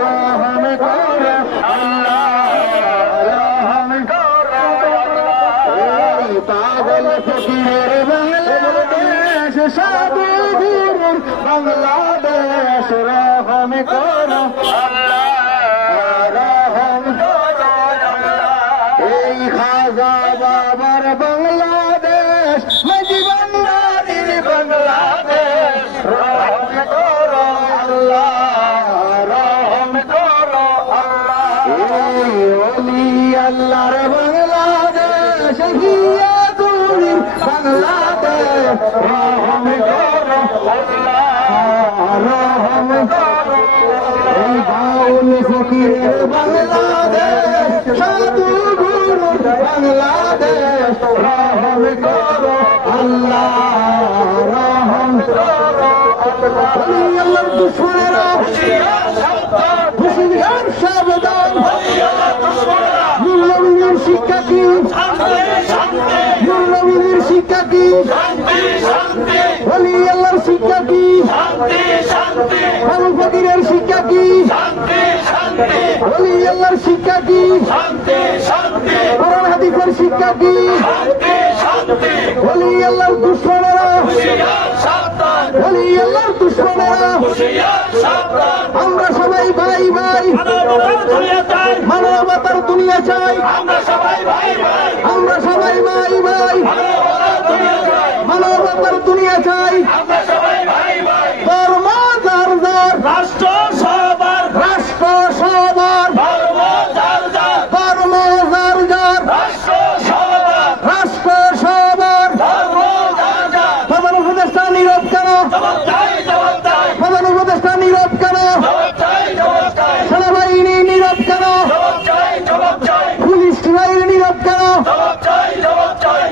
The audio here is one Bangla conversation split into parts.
রহম করো আল্লাহ, রহম করো আল্লাহ। পাগল ফকিরের বাংলাদেশ, সাধু গুরুর বাংলাদেশ, রহম করো আল্লাহ, রহম করো আল্লাহ। এই খাজা বাবার বাংলাদেশ, মাঝি ভান্ডারীর বাংলাদেশ, রহম করো আল্লাহ, রহম করো আল্লাহ। এই ওলি আল্লাহর বাংলাদেশ, গিয়াতুরির বাংলাদেশ, রহম করো আল্লাহ, রহম করো। এই বাউল ফকিরের বাংলাদেশ, সাধু গুরুর বাংলাদেশ, রহম করো আল্লাহ, রহম করো আল্লাহ। আল্লাহর দুশমনেরা হুঁশিয়ার সাবধান, নূর নবীর শিক্ষা কি, নূর নবীর শিক্ষা কি, ওলি আল্লাহর শিক্ষা কি, বাউল ফকিরের শিক্ষা কি, ওলি আল্লাহর শিক্ষা কি, কোরআন হাদিসের শিক্ষা কি, ওলি আল্লাহর দুশমনেরা, ওলি আল্লাহর দুশমনেরা। আমরা সবাই ভাই ভাই, মানবতার দুনিয়া চাই, আমরা সবাই ভাই ভাই, মানবতার দুনিয়া চাই। ধর্ম যার যার, রাষ্ট্র সবার, রাষ্ট্র সবার, ধর্ম যার যার, ধর্ম যার যার, রাষ্ট্র সবার, রাষ্ট্র সবার, ধর্ম যার যার। প্রধান উপদেষ্টা নীরব কেন? প্রধান উপদেষ্টা নীরব কেন? সেনাবাহিনী নীরব কেন? পুলিশ বাহিনী নীরব কেন?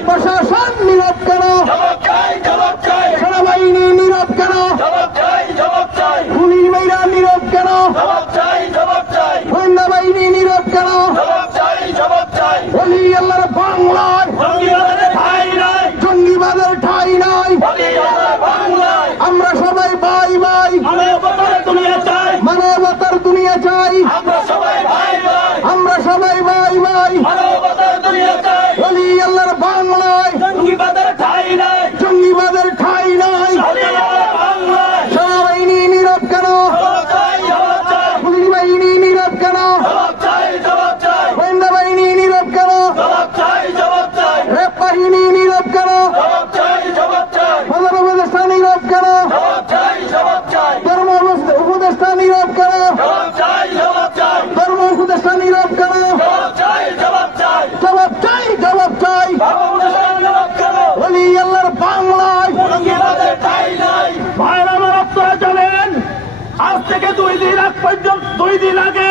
প্রশাসন নীরব কেন? সেনাবাহিনী নীরব কেন? পুলিশ বাহিনী নীরব কেন? গোয়েন্দা বাহিনী নীরব কেন? ওলি আল্লাহর বাংলায় জঙ্গিবাদের ঠাঁই নাই। আমরা সবাই ভাই ভাই, মানবতার দুনিয়া চাই, আমরা সবাই ভাই ভাই, ওলি আল্লাহর বাংলায় জঙ্গিবাদের ঠাঁই নাই। সেনাবাহিনী নীরব কেন? পুলিশ বাহিনী নীরব কেন? গোয়েন্দা বাহিনী নীরব কেন? রেপ বাহিনী নীরব কেন? প্রধান উপদেষ্টা নীরব কেন? ধর্ম উপদেষ্টা নীরব কেন? ধর্ম উপদেষ্টা নীরব কেন? জবাব চাই, জবাব চাই। ওলি আল্লাহর বাংলায় ভাইরা আমার, আপনারা জানেন আজ থেকে 2 দিন আগ পর্যন্ত, 2 দিন আগে